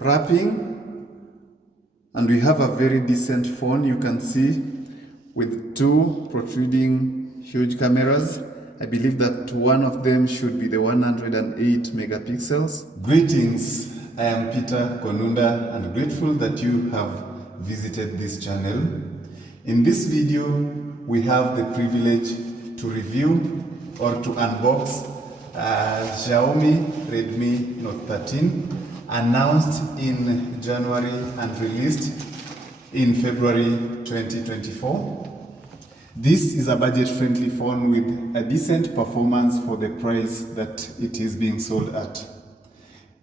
wrapping, and we have a very decent phone, you can see, with two protruding huge cameras. I believe that one of them should be the 108 megapixels. Greetings, I am Peter Konunda and grateful that you have visited this channel. In this video, we have the privilege to review or to unbox Xiaomi Redmi Note 13, announced in January and released in February 2024. This is a budget-friendly phone with a decent performance for the price that it is being sold at.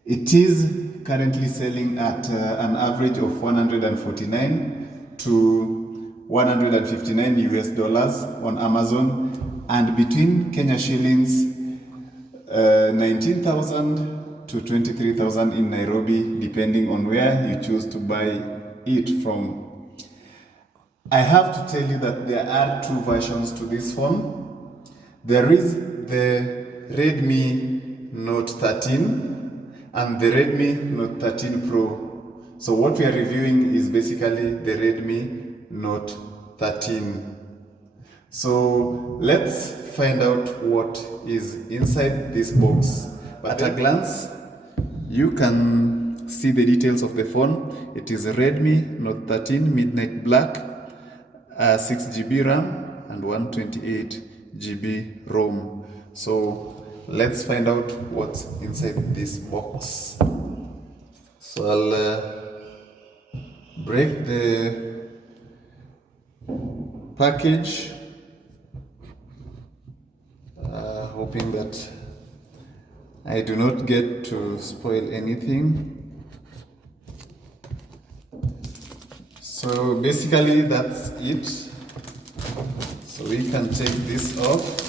It is currently selling at an average of 149 to 159 US dollars on Amazon, and between Kenya shillings 19,000 to 23,000 in Nairobi, depending on where you choose to buy it from. I have to tell you that there are two versions to this phone. There is the Redmi Note 13 and the Redmi Note 13 Pro. So what we are reviewing is basically the Redmi Note 13. So let's find out what is inside this box. But at a glance, you can see the details of the phone. It is a Redmi Note 13 Midnight Black, 6 GB RAM and 128 GB ROM. So let's find out what's inside this box. So I'll break the package, hoping that I do not get to spoil anything. So basically that's it. So we can take this off.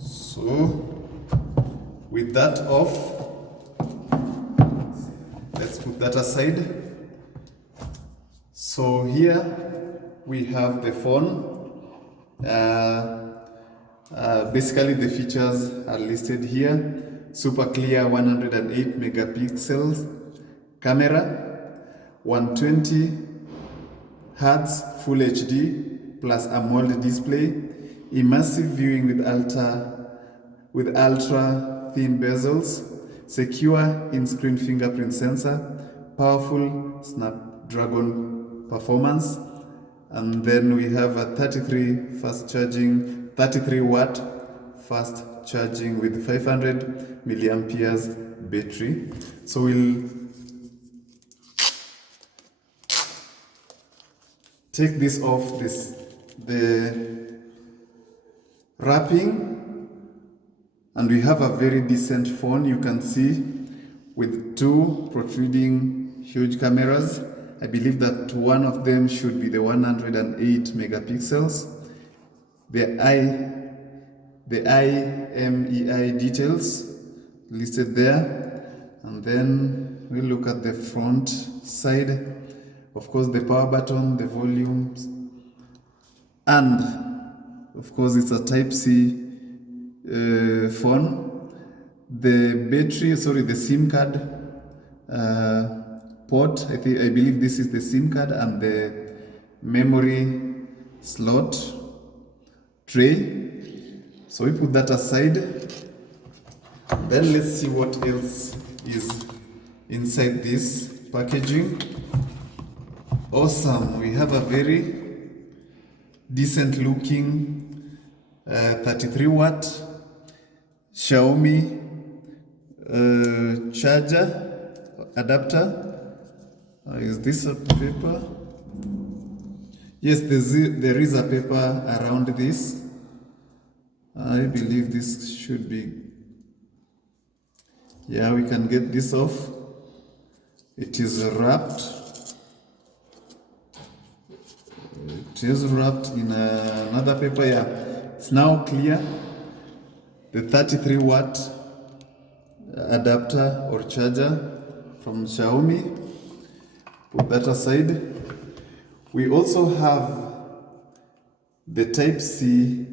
So with that off, let's put that aside. So here we have the phone. Basically the features are listed here. Super clear 108 megapixels camera, 120 Hz Full HD plus AMOLED display, immersive viewing with ultra thin bezels, secure in-screen fingerprint sensor, powerful Snapdragon performance, and then we have a 33 watt fast charging with 500 milliamperes battery. So we'll take this off the wrapping, and we have a very decent phone, you can see, with two protruding huge cameras. I believe that one of them should be the 108 megapixels. The IMEI details listed there, and then we look at the front side. Of course, the power button, the volumes, and of course it's a Type-C phone. The battery, the SIM card port, I believe this is the SIM card, and the memory slot tray. So we put that aside. Then let's see what else is inside this packaging. Awesome, we have a very decent looking 33 watt Xiaomi charger adapter. Is this a paper? Yes, there is a paper around this. I believe this should be. Yeah, we can get this off. It is wrapped. It is wrapped in another paper. Yeah, it's now clear. The 33 watt adapter or charger from Xiaomi. Put that aside. We also have the Type-C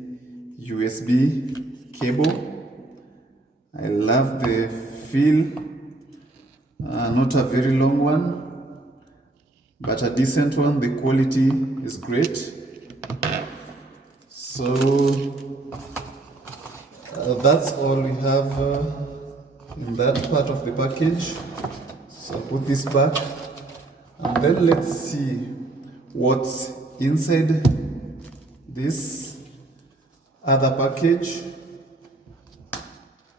USB cable. I love the feel, not a very long one, but a decent one. The quality is great. So that's all we have in that part of the package. So I'll put this back, and then let's see what's inside this other package.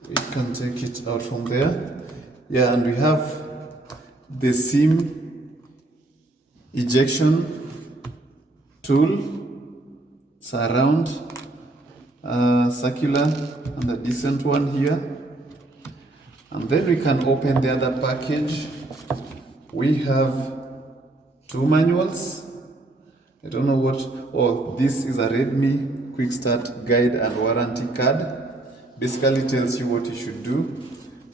We can take it out from there. Yeah, and we have the SIM ejection tool. It's a round, circular, and a decent one here. And then we can open the other package. We have two manuals. I don't know what, oh, this is a Redmi quick start guide and warranty card. Basically tells you what you should do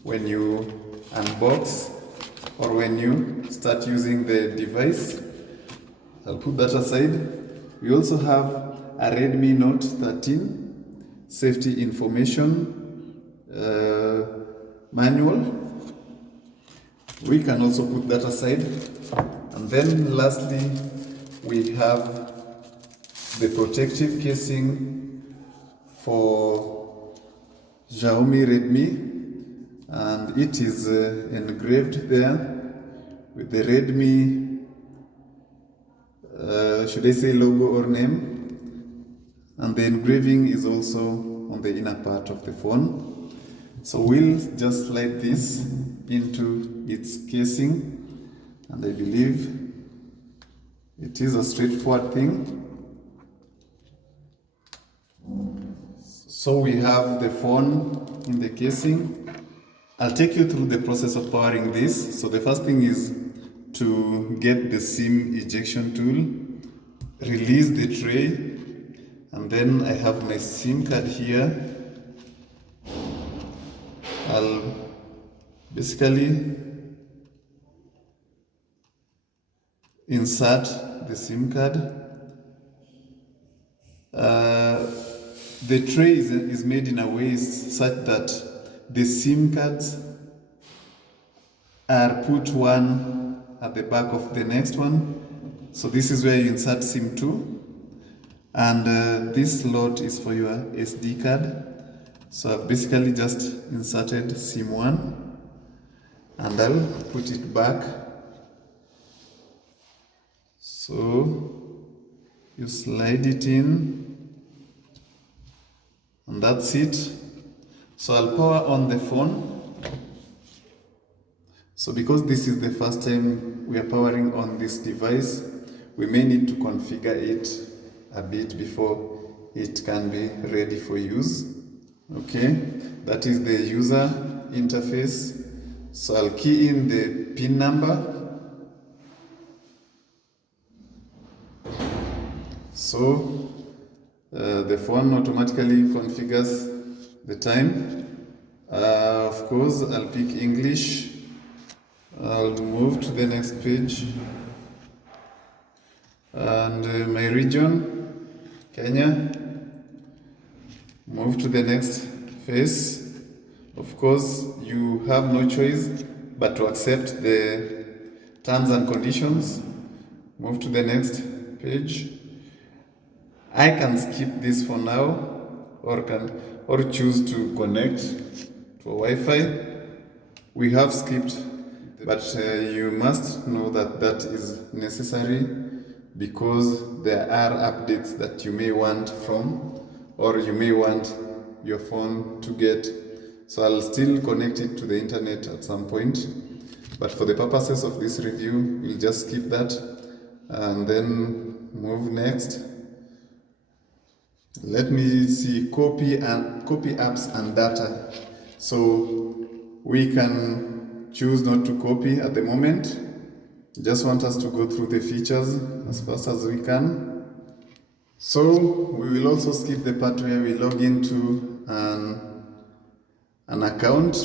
when you unbox or when you start using the device. I'll put that aside. We also have a Redmi Note 13 safety information manual. We can also put that aside. And then lastly, we have the protective casing for Xiaomi Redmi, and it is engraved there with the Redmi, should I say logo or name, and the engraving is also on the inner part of the phone. So we'll just slide this into its casing, and I believe it is a straightforward thing. So we have the phone in the casing. I'll take you through the process of powering this. So the first thing is to get the SIM ejection tool, release the tray, and then I have my SIM card here. I'll basically insert the SIM card. The tray is made in a way such that the SIM cards are put one at the back of the next one. So this is where you insert SIM 2, and this slot is for your SD card. So I've basically just inserted SIM 1, and I'll put it back. So you slide it in, and that's it. So I'll power on the phone. So because this is the first time we are powering on this device, we may need to configure it a bit before it can be ready for use. Okay, that is the user interface. So I'll key in the PIN number. So the phone automatically configures the time. Of course, I'll pick English. I'll move to the next page. And my region, Kenya. Move to the next phase. Of course, you have no choice but to accept the terms and conditions. Move to the next page. I can skip this for now, or choose to connect to Wi-Fi. We have skipped, but you must know that that is necessary because there are updates that you may want from, or you may want your phone to get. So I'll still connect it to the internet at some point, but for the purposes of this review, we'll just skip that and then move next. Let me see, copy apps and data. So we can choose not to copy at the moment. Just want us to go through the features as fast as we can. So we will also skip the part where we log into an account.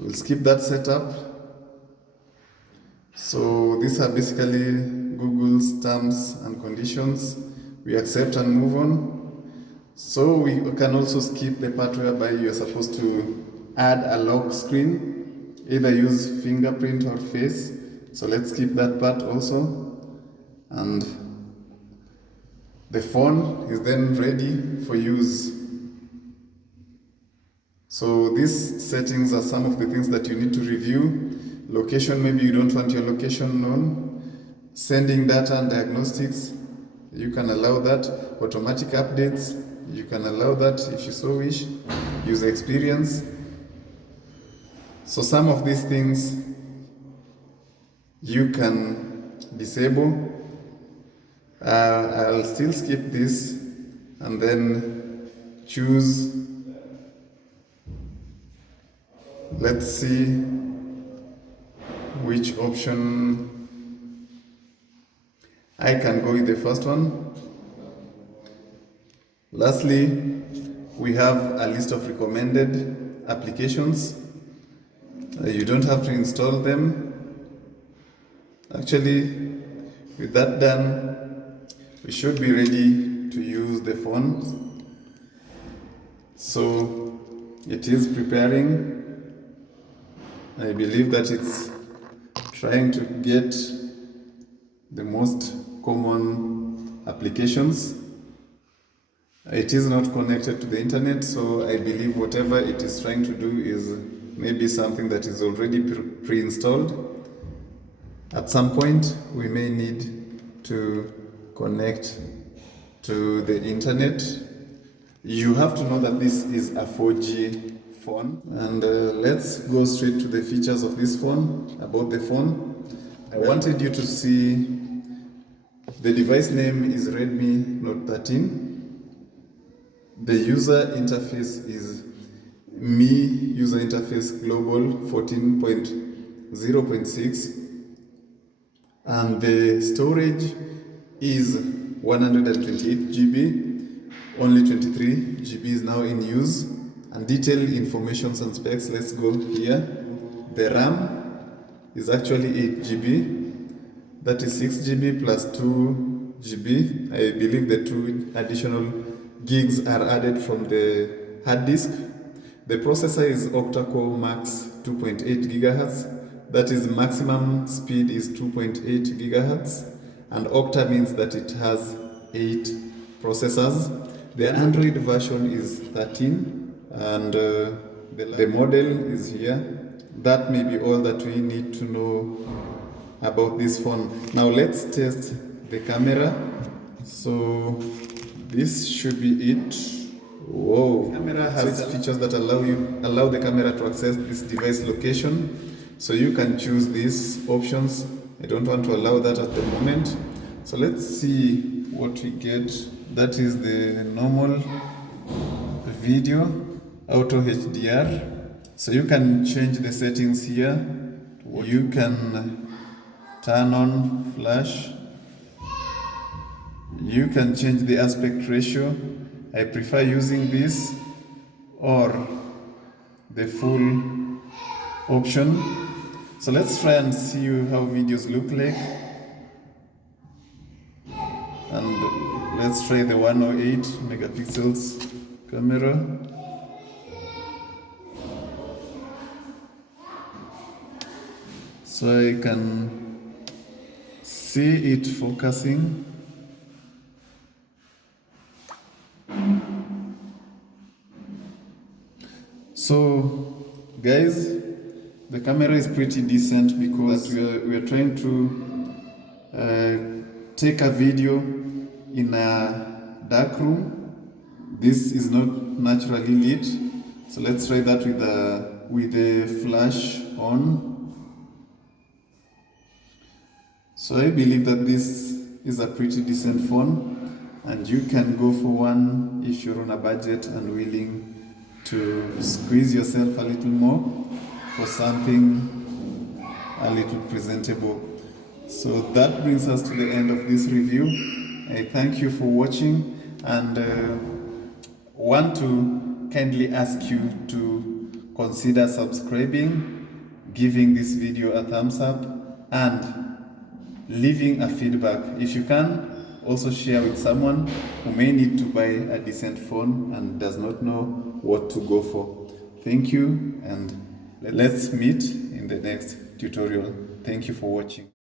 We'll skip that setup. So these are basically Google's terms and conditions. We accept and move on. So we can also skip the part whereby you're supposed to add a lock screen, either use fingerprint or face. So let's skip that part also. And the phone is then ready for use. So these settings are some of the things that you need to review. Location, maybe you don't want your location known. Sending data and diagnostics, you can allow that. Automatic updates, you can allow that if you so wish. User experience. So some of these things you can disable. I'll still skip this and then choose. Let's see which option. I can go with the first one. Lastly, we have a list of recommended applications. You don't have to install them. Actually, with that done, we should be ready to use the phone. So it is preparing. I believe that it's trying to get the most common applications. It is not connected to the internet, so I believe whatever it is trying to do is maybe something that is already pre-installed. At some point, we may need to connect to the internet. You have to know that this is a 4G phone, and let's go straight to the features of this phone. About the phone, I wanted you to see the device name is Redmi Note 13. The user interface is Mi User Interface Global 14.0.6, and the storage is 128 GB. Only 23 GB is now in use. And detailed information and specs, let's go here. The RAM is actually 8 GB. That is 6 GB plus 2 GB. I believe the 2 additional gigs are added from the hard disk. The processor is octa-core max 2.8 GHz. That is maximum speed is 2.8 GHz. And octa means that it has 8 processors. The Android version is 13. And the model is here. That may be all that we need to know about this phone. Now let's test the camera. So this should be it. Whoa! The camera has features that allow the camera to access this device location. So you can choose these options. I don't want to allow that at the moment. So let's see what we get. That is the normal video. Auto HDR. So you can change the settings here. You can turn on flash. You can change the aspect ratio. I prefer using this or the full option. So let's try and see how videos look like. And let's try the 108 megapixels camera. So I can see it focusing. So guys, the camera is pretty decent because we are trying to take a video in a dark room. This is not naturally lit. So let's try that with the flash on. So I believe that this is a pretty decent phone, and you can go for one if you're on a budget and willing to squeeze yourself a little more for something a little presentable. So that brings us to the end of this review. I thank you for watching, and want to kindly ask you to consider subscribing, giving this video a thumbs up, and leaving a feedback if you can, also share with someone who may need to buy a decent phone and does not know what to go for. Thank you, and let's meet in the next tutorial. Thank you for watching.